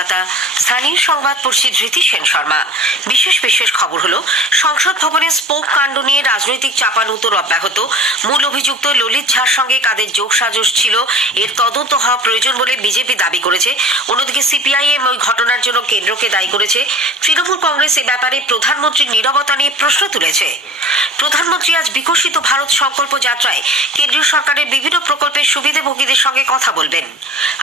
কলকাতা। স্থানীয় সংবাদ পড়ছি ধৃতি সেন শর্মা। বিশেষ খবর হলো, সংসদ ভবনে স্পোক কাণ্ড নিয়ে রাজনৈতিক চাপানুতোর অব্যাহত। মূল অভিযুক্ত ললিত ঝার সঙ্গে কাদের যোগসাজশ ছিল, এর তদন্ত হওয়া প্রয়োজন বলে বিজেপি দাবি করেছে। অন্যদিকে সিপিআইএম ওই ঘটনার জন্য কেন্দ্রকে দায়ী করেছে। তৃণমূল কংগ্রেস এ ব্যাপারে প্রধানমন্ত্রীর নীরবতা নিয়ে প্রশ্ন তুলেছে। প্রধানমন্ত্রী আজ বিকশিত ভারত সংকল্প যাত্রায় কেন্দ্রীয় সরকারের বিভিন্ন প্রকল্পের সুবিধাভোগীদের সঙ্গে কথা বলবেন।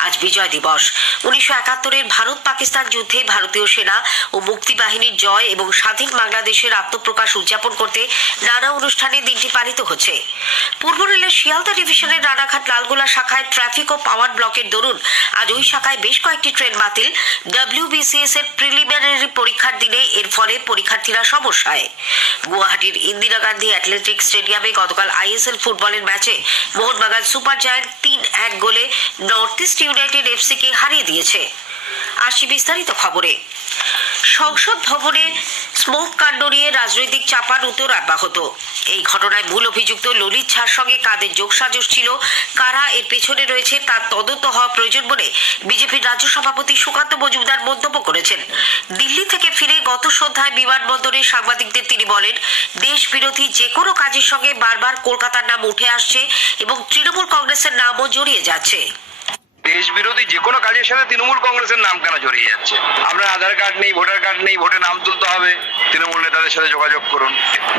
আজ বিজয় দিবস। 1971-এর ভারত পাকিস্তান যুদ্ধে ভারতীয় সেনা ও মুক্তি বাহিনীর জয় এবং স্বাধীন বাংলাদেশের আত্মপ্রকাশ উদযাপন করতে নানা অনুষ্ঠানে দিনটি পালিত হচ্ছে। পূর্ব রেলের শিয়ালদা ডিভিশনের রানাঘাট লালগোলা শাখায় ট্রাফিক ও পাওয়ার ব্লকের দরুন আজ ওই শাখায় বেশ কয়েকটি ট্রেন বাতিল। WBCS এর প্রিলিমিনারি পরীক্ষার দিনে এর ফলে পরীক্ষার্থীরা সমস্যায়। গুয়াহাটির ইন্দিরা গান্ধী অ্যাথলেটিক স্টেডিয়ামে গতকাল ISL ফুটবলের ম্যাচে মোহনবাগান সুপার জায়ান্ট 3-1 গোলে নর্থ ইস্ট ইউনাইটেড FC কে হারিয়ে দিয়েছে। আসি বিস্তারিত খবরে। সংসদ ভবনে স্মোক কাণ্ড নিয়ে রাজনৈতিক চাপানুতোর অব্যাহত। এই ঘটনায় মূল অভিযুক্ত ললিত ঝার সঙ্গে কাদের যোগসাজশ ছিল, কারা এর পেছনে রয়েছে তার তদন্ত হওয়া প্রয়োজন বলে বিজেপির রাজ্য সভাপতি সুকান্ত মজুমদার মন্তব্য করেছেন। দিল্লি থেকে ফিরে গত সন্ধ্যায় বিমানবন্দরে সাংবাদিকদের তিনি বলেন, দেশ বিরোধী যে কোনো কাজের সঙ্গে বারবার কলকাতার নাম উঠে আসছে এবং তৃণমূল কংগ্রেসের নামও জড়িয়ে যাচ্ছে। দেশ বিরোধী যে কোনো কাজের সাথে তৃণমূল কংগ্রেসের নাম কেন জড়িয়ে যাচ্ছে? আপনার আধার কার্ড নেই, ভোটার কার্ড নেই, ভোটে নাম তুলতে হবে, তৃণমূল নেতাদের সাথে যোগাযোগ করুন।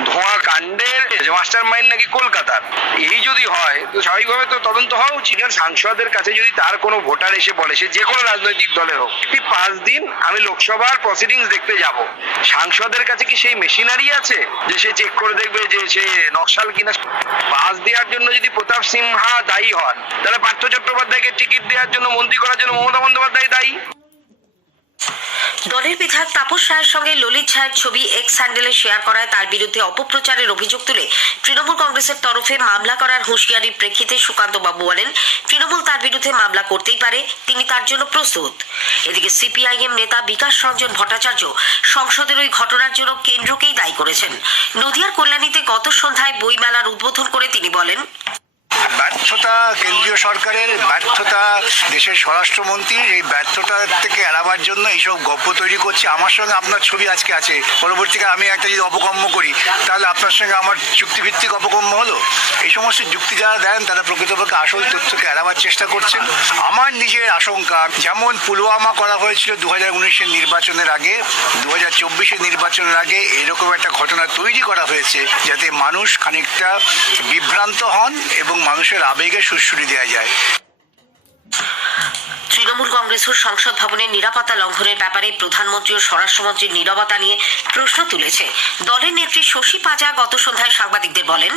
ধোঁয়া কাণ্ডের মাস্টার মাইন্ড নাকি কলকাতার। এই যদি হয় তো স্বাভাবিকভাবে তো তদন্ত হওয়া উচিত। সাংসদের কাছে যদি তার কোনো ভোটার এসে বলে, সে যে কোনো রাজনৈতিক দলের হোক, 5 দিন আমি লোকসভার প্রসিডিংস দেখতে যাব, সাংসদের কাছে কি সেই মেশিনারি আছে যে সে চেক করে দেখবে যে সে নকশাল কিনা? পাস দেওয়ার জন্য যদি প্রতাপ সিনহা দায়ী হন, তাহলে পার্থ চট্টোপাধ্যায়কে টিকিট দেওয়ার জন্য, মন্ত্রী করার জন্য মমতা বন্দ্যোপাধ্যায় দায়ী। দলের বিধায়ক তাপস রায়ের সঙ্গে ললিত ঝায়ের ছবি এক্স হ্যান্ডেলে শেয়ার করায় তার বিরুদ্ধে অপপ্রচারের অভিযোগ তুলে তৃণমূল কংগ্রেসের তরফে মামলা করার হুঁশিয়ারির প্রেক্ষিতে সুকান্ত বাবু বলেন, তৃণমূল তার বিরুদ্ধে মামলা করতেই পারে, তিনি তার জন্য প্রস্তুত। এদিকে সিপিআইএম নেতা বিকাশ রঞ্জন ভট্টাচার্য সংসদের ওই ঘটনার জন্য কেন্দ্রকেই দায়ী করেছেন। নদিয়ার কল্যাণীতে গত সন্ধ্যায় বইমেলার উদ্বোধন করে তিনি বলেন, ব্যর্থতা কেন্দ্রীয় সরকারের, ব্যর্থতা দেশের স্বরাষ্ট্রমন্ত্রীর, এই ব্যর্থতা থেকে এড়াবার জন্য এইসব গল্প তৈরি করছে। আমার সঙ্গে আপনার ছবি আজকে আছে, পরবর্তীকালে আমি একটা যদি অপকর্ম করি তাহলে আপনার সঙ্গে আমার চুক্তিভিত্তিক অপকর্ম হলো। এই সমস্ত যুক্তি যারা দেন তারা প্রকৃতপক্ষে আসল তথ্যকে এড়াবার চেষ্টা করছেন। আমার নিজের আশঙ্কা, যেমন পুলওয়ামা করা হয়েছিল 2019-এর নির্বাচনের আগে, 2024-এর নির্বাচনের আগে এরকম একটা ঘটনা তৈরি করা হয়েছে যাতে মানুষ খানিকটা বিভ্রান্ত হন এবং মানুষের আবেগে সুশ্রুতি দেওয়া যায়। তৃণমূল কংগ্রেসও সংসদ ভবনের নিরাপত্তা লঙ্ঘনের ব্যাপারে প্রধানমন্ত্রী ও স্বরাষ্ট্রমন্ত্রীর নীরবতা নিয়ে প্রশ্ন তুলেছে। দলের নেত্রী শশী পাজা গত সন্ধ্যায় সাংবাদিকদের বলেন,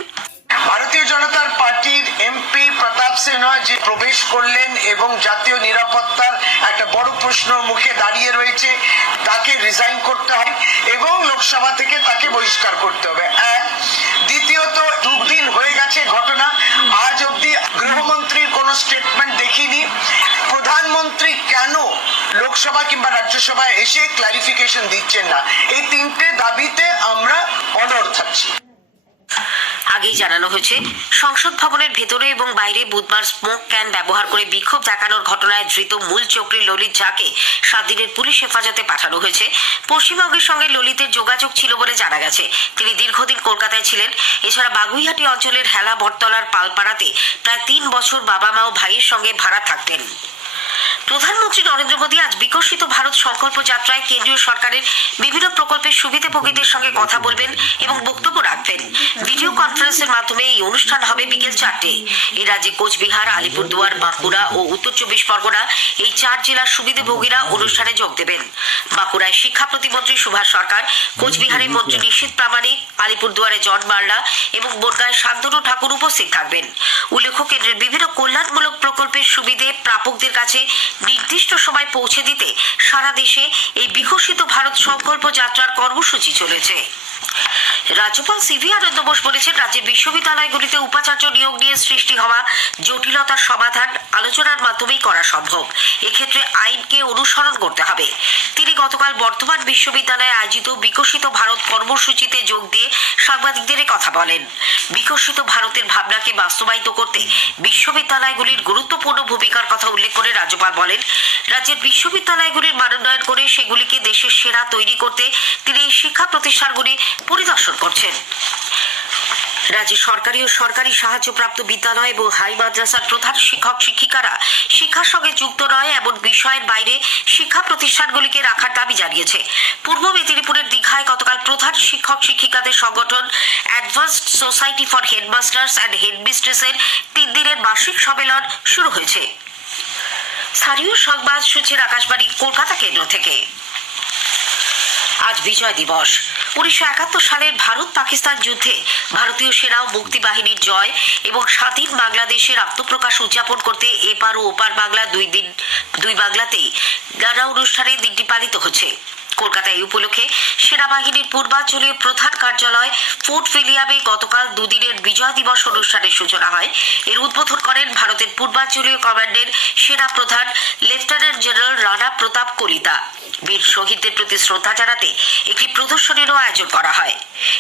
ভারতীয় জনতা পার্টির এমপি প্রতাপ সিনহা যে প্রবেশ করলেন এবং জাতীয় নিরাপত্তার একটা বড় প্রশ্নের মুখে দাঁড়িয়ে রয়েছে, তাকে রিজাইন করতে হবে এবং লোকসভা থেকে তাকে বহিষ্কার করতে হবে। এক, দ্বিতীয়ত 2 দিন হয়ে গেছে ঘটনা, আজ অব্দি গৃহমন্ত্রীর কোনো স্টেটমেন্ট দেখিনি। প্রধানমন্ত্রী কেন লোকসভা কিংবা রাজ্যসভায় এসে ক্লারিফিকেশন দিচ্ছেন না? এই 3টে দাবিতে আমরা অনড় থাকছি। আগেই জানানো হয়েছে, সংসদ ভবনের ভেতরে এবং বাইরে বুধবার স্মোক ক্যান ব্যবহার করে বিক্ষোভ দেখানোর ঘটনায় ধৃত মূল চক্রী ললিত ঝাকে 7 দিনের পুলিশ হেফাজতে পাঠানো হয়েছে। পশ্চিমবঙ্গের সঙ্গে ললিতের যোগাযোগ ছিল বলে জানা গেছে। তিনি দীর্ঘদিন কলকাতায় ছিলেন। এছাড়া বাগুইহাটি অঞ্চলের হেলা বটতলার পালপাড়াতে প্রায় 3 বছর বাবা মা ও ভাইয়ের সঙ্গে ভাড়া থাকতেন। প্রধানমন্ত্রী নরেন্দ্র মোদী আজ বিকশিত ভারত সংকল্প যাত্রায় কেন্দ্রীয় সরকারের বিভিন্ন প্রকল্পের সুবিধাভোগীদের সঙ্গে কথা বলবেন এবং বক্তব্য রাখবেন। ভিডিও কনফারেন্সের মাধ্যমে এই অনুষ্ঠান হবে বিকেল 4টে। এই রাজ্যে কোচবিহার, আলিপুরদুয়ার, বাঁকুড়া ও উত্তর 24 পরগনা, এই 4 জেলার সুবিধাভোগীরা অনুষ্ঠানে যোগ দেবেন। বাঁকুড়ায় শিক্ষা প্রতিমন্ত্রী সুভাষ সরকার, কোচবিহারের মন্ত্রী নিশীথ প্রামাণিক, আলিপুরদুয়ারে জন মাল্লা এবং বনগাঁয় শান্তনু ঠাকুর উপস্থিত থাকবেন। উল্লেখ্য, কেন্দ্রের বিভিন্ন কল্যাণমূলক প্রকল্পের সুবিধে প্রাপকদের কাছে নির্দিষ্ট সময় পৌঁছে দিতে সারা দেশে এই বিকশিত ভারত সংকল্প যাত্রার কর্মসূচি চলেছে। রাজ্যপাল সিভি আনন্দ বোস বলেছেন, রাজ্যের বিশ্ববিদ্যালয়গুলিতে উপাচার্য নিয়োগ নিয়ে সৃষ্টি হওয়া জটিলতার সমাধান আলোচনার মাধ্যমেই করা সম্ভব। এক্ষেত্রে আইনকে অনুসরণ করতে হবে। তিনি গতকাল বর্ধমান বিশ্ববিদ্যালয়ে আয়োজিত বিকশিত ভারত কর্মসূচিতে যোগ দিয়ে সাংবাদিকদের এ কথা বলেন। বিকশিত ভারতের ভাবনাকে বাস্তবায়িত করতে বিশ্ববিদ্যালয়গুলির গুরুত্বপূর্ণ ভূমিকার কথা উল্লেখ করে রাজ্যপাল বলেন, রাজ্যের বিশ্ববিদ্যালয়গুলির মানোন্নয়ন করে সেগুলিকে দেশের সেরা তৈরি করতে তিনি এই শিক্ষা প্রতিষ্ঠানগুলি পরিদর্শন করছেন। রাজ্যে সরকারি ও সরকারি সাহায্যপ্রাপ্ত বিদ্যালয় এবং হাই মাদ্রাসার প্রধান শিক্ষক শিক্ষিকারা শিক্ষার সঙ্গে যুক্ত নয় এমন বিষয়ের বাইরে শিক্ষা প্রতিষ্ঠানগুলিকে রাখার দাবি জানিয়েছে। পূর্ব মেদিনীপুরের দীঘায় গতকাল প্রধান শিক্ষক শিক্ষিকাদের সংগঠন advanced society for headmasters and হেডমিস্ট্রেসের 3 দিনের মাসিক সম্মেলন শুরু হয়েছে। স্থানীয় সংবাদ সূচির আকাশবাণী কলকাতা কেন্দ্র থেকে। আজ বিজয় দিবস। 1971 সালের ভারত পাকিস্তান যুদ্ধে ভারতীয় সেনা ও মুক্তি বাহিনীর জয় এবং স্বাধীন বাংলাদেশের আত্মপ্রকাশ উদযাপন করতে এপার ও ওপার বাংলা দুই বাংলাতেই নানা অনুষ্ঠানে দিনটি পালিত হচ্ছে। কলকাতায় এই উপলক্ষে সেনাবাহিনীর পূর্বাঞ্চলীয় প্রধান কার্যালয় ফোর্ট উইলিয়ামে গতকাল 2 দিনের বিজয় দিবস অনুষ্ঠানের সূচনা হয়। এর উদ্বোধন করেন ভারতের পূর্বাঞ্চলীয় কমান্ডের সেনা প্রধান লেফটেন্যান্ট জেনারেল রানা প্রতাপ কলিতা। বীর শহীদদের প্রতি শ্রদ্ধা জানাতে একটি প্রদর্শনীরও আয়োজন করা হয়।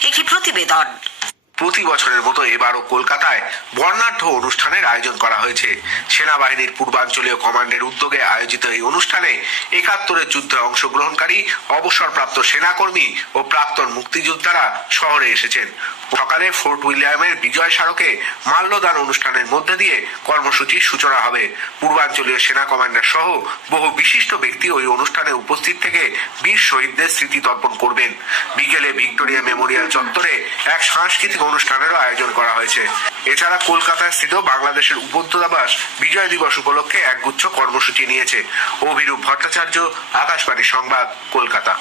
একটি প্রতিবেদন। প্রতি বছরের মতো এবারও কলকাতায় বর্ণাঢ্য অনুষ্ঠানের আয়োজন করা হয়েছে। সেনাবাহিনীর পূর্বাঞ্চলীয় কমান্ডের উদ্যোগে আয়োজিত এই অনুষ্ঠানে 71-এর যুদ্ধে অংশগ্রহণকারী অবসরপ্রাপ্ত সেনাকর্মী ও প্রাক্তন মুক্তিযোদ্ধারা শহরে এসেছেন। সকালে ফোর্ট উইলিয়ামের বিজয় স্মারকে মাল্যদান অনুষ্ঠানের মধ্যে দিয়ে কর্মসূচির সূচনা হবে। পূর্বাঞ্চলীয় সেনা কমান্ডার সহ বহু বিশিষ্ট ব্যক্তি ওই অনুষ্ঠানে উপস্থিত থেকে বীর শহীদদের স্মৃতি তর্পণ করবেন। বিকেলে ভিক্টোরিয়া মেমোরিয়াল চত্বরে এক সাংস্কৃতিক অনুষ্ঠানেরও আয়োজন করা হয়েছে। এছাড়া কলকাতায় স্থিত বাংলাদেশের উপদূতাবাস বিজয় দিবস উপলক্ষে একগুচ্ছ কর্মসূচি নিয়েছে। অভিরূপ ভট্টাচার্য, আকাশবাণী সংবাদ, কলকাতা।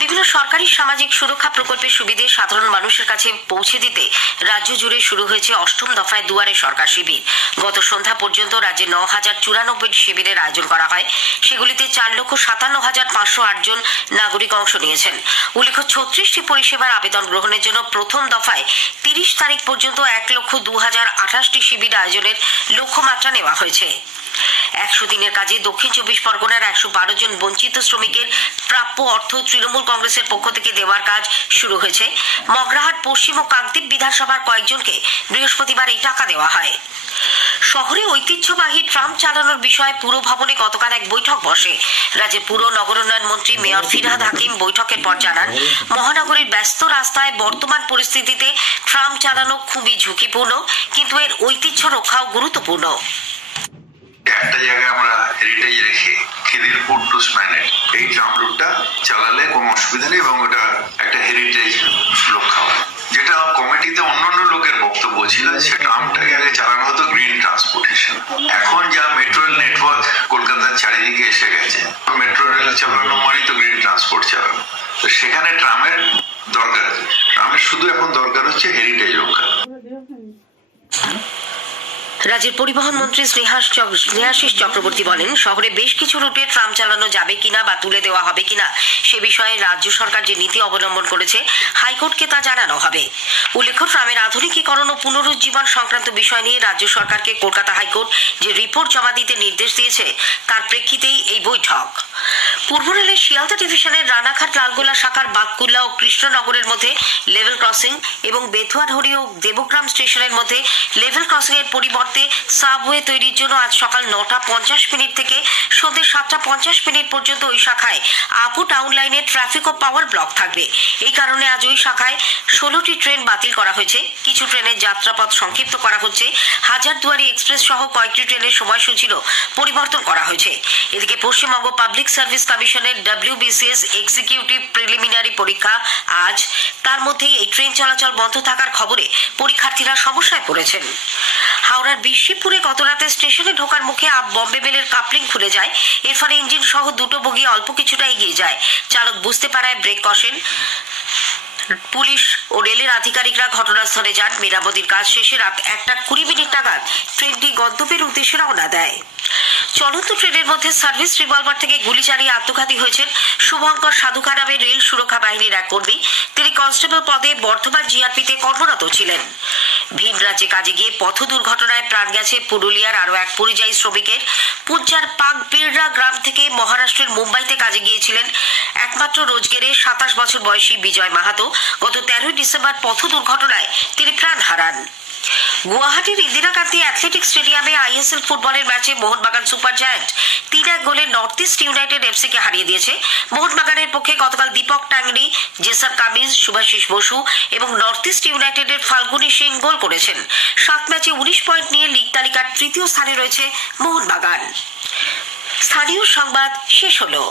বিভিন্ন সরকারি সামাজিক সুরক্ষা প্রকল্পের সুবিধে সাধারণ মানুষের কাছে পৌঁছে দিতে রাজ্য জুড়ে শুরু হয়েছে 8ম দফায় দুয়ারে সরকার শিবির। গত সন্ধ্যা পর্যন্ত রাজ্যে 9,094 শিবিরের আয়োজন করা হয়। সেগুলিতে 4,57,508 জন নাগরিক অংশ নিয়েছেন। উল্লেখ্য, 36টি পরিষেবার আবেদন গ্রহণের জন্য প্রথম দফায় 30 তারিখ পর্যন্ত 1,02,028টি শিবির আয়োজনের লক্ষ্যমাত্রা নেওয়া হয়েছে। 100 দিনের কাজে দক্ষিণ 24 পরগনার 112 জন বঞ্চিত শ্রমিকের প্রাপ্য অর্থ তৃণমূল কংগ্রেসের পক্ষ থেকে দেওয়ার কাজ শুরু হয়েছে। মগরাহাট পশ্চিম ও কাকদ্বীপ বিধানসভার কয়েকজনকে বৃহস্পতিবার এই টাকা দেওয়া হয়। শহরে ঐতিহ্যবাহী ট্রাম চালানোর বিষয়ে পুর ভবনে গতকাল এক বৈঠক বসে। রাজ্যের পুর নগরোন্নয়ন মন্ত্রী মেয়র ফিরহাদ হাকিম বৈঠকের পর জানান, মহানগরীর ব্যস্ত রাস্তায় বর্তমান পরিস্থিতিতে ট্রাম চালানো খুবই ঝুঁকিপূর্ণ, কিন্তু এর ঐতিহ্য রক্ষাও গুরুত্বপূর্ণ। একটা জায়গায় আমরা হেরিটেজ রেখে খিদিরপুর টু স্ম্যানেট এই ট্রাম রুটটা চালালে কোনো অসুবিধা নেই এবং ওটা একটা হেরিটেজ রক্ষা হয়। যেটা কমিটিতে অন্যান্য লোকের বক্তব্য ছিল, সে ট্রামটাকে আগে চালানো হতো গ্রিন ট্রান্সপোর্টেশন। এখন যা মেট্রো রেল নেটওয়ার্ক কলকাতার চারিদিকে এসে গেছে, মেট্রো রেল চালানো মানেই তো গ্রিন ট্রান্সপোর্ট চালানো। তো সেখানে ট্রামের দরকার আছে। ট্রামের শুধু এখন দরকার হচ্ছে হেরিটেজ রক্ষা। রাজ্যের পরিবহন মন্ত্রী স্নেহাশিস চক্রবর্তী বলেন, শহরে বেশ কিছু রুটে ট্রাম চালানো যাবে কিনা বা তুলে দেওয়া হবে কিনা সে বিষয়ে রাজ্য সরকার যে নীতি অবলম্বন করেছে হাইকোর্টকে তা জানানো হবে। উল্লেখ্য, ট্রামের আধুনিকীকরণ ও পুনরুজ্জীবন সংক্রান্ত বিষয় নিয়ে রাজ্য সরকারকে কলকাতা হাইকোর্ট যে রিপোর্ট জমা দিতে নির্দেশ দিয়েছে তার প্রেক্ষিতেই এই বৈঠক। পূর্ব রেলের শিয়ালদা ডিভিশনের রানাঘাট লালগোলা শাখার বাগকুল্লা ও কৃষ্ণনগরের মধ্যে লেভেল ক্রসিং এবং বেথুয়াঢড়ি ও দেবগ্রাম স্টেশনের মধ্যে লেভেল ক্রসিং এর পরিবর্তে সাবওয়ে তৈরির জন্য আজ সকাল 9:50 থেকে সন্ধ্যে 7:50 পর্যন্ত ওই শাখায় আপু টাউন লাইনে ট্রাফিক ও পাওয়ার ব্লক থাকবে। এই কারণে আজ ওই শাখায় 16টি ট্রেন বাতিল করা হয়েছে। কিছু ট্রেনের যাত্রাপথ সংক্ষিপ্ত করা হচ্ছে। হাজারদুয়ারি এক্সপ্রেস সহ কয়েকটি ট্রেনের সময়সূচিরও পরিবর্তন করা হয়েছে। এদিকে পশ্চিমবঙ্গ পাবলিক সার্ভিস কমিশনের WBCS এক্সিকিউটিভ প্রিলিমিনারি পরীক্ষা আজ। তার মধ্যেই এই ট্রেন চলাচল বন্ধ থাকার খবরে পরীক্ষার্থীরা সমস্যায় পড়েছেন। হাওড়ার বিশিপুরে গতরাতে স্টেশনে ঢোকার মুখে আপ বম্বে মেলের কাপলিং খুলে যায়। এর ফলে ইঞ্জিন সহ দুটো বগি অল্প কিছুটা এগিয়ে যায়। চালক বুঝতে পারায় ব্রেক কষেন। পুলিশ ও রেলের আধিকারিকরা ঘটনাস্থলে যান। মেরামতির কাজ শেষে রাত 1:20 নাগাদ ট্রেনটি গন্তব্যের উদ্দেশ্যে রওনা দেয়। চলন্ত ট্রেনের মধ্যে সার্ভিস রিভলভার থেকে গুলি চালিয়ে আত্মঘাতী হয়েছেন শুভঙ্কর সাধুকা নামের রেল সুরক্ষা বাহিনীর এক কর্মী। তিনি কনস্টেবল পদে বর্ধমান জিআরপিতে কর্মরত ছিলেন। ভিন রাজ্যে কাজে গিয়ে পথ দুর্ঘটনায় প্রাণ গেছে পুরুলিয়ার আরও এক পরিযায়ী শ্রমিকের। পুঞ্চার পাক বিড়রা গ্রাম থেকে মহারাষ্ট্রের মুম্বাইতে কাজে গিয়েছিলেন একমাত্র রোজগেরে 27 বছর বয়সী বিজয় মাহাতো। গত 13 ডিসেম্বর পথ দুর্ঘটনায় তিনি প্রাণ হারান। গুয়াহাটির ইন্দিরা গান্ধী অ্যাথলেটিক স্টেডিয়ামে আইএসএল ফুটবলের ম্যাচে মোহনবাগান সুপার জায়ান্ট 3-1 গোলে নর্থ ইস্ট ইউনাইটেড এফসিকে হারিয়ে দিয়েছে। মোহনবাগানের পক্ষে গতকাল দীপক টাংরি, জেসার কামিজ, শুভাশিস বসু এবং নর্থ ইস্ট ইউনাইটেডের ফাল্গুনি সিং গোল করেছেন। 7 ম্যাচে 19 পয়েন্ট নিয়ে লিগ তালিকার তৃতীয় স্থানে রয়েছে মোহনবাগান। স্থানীয় সংবাদ শেষ হলো।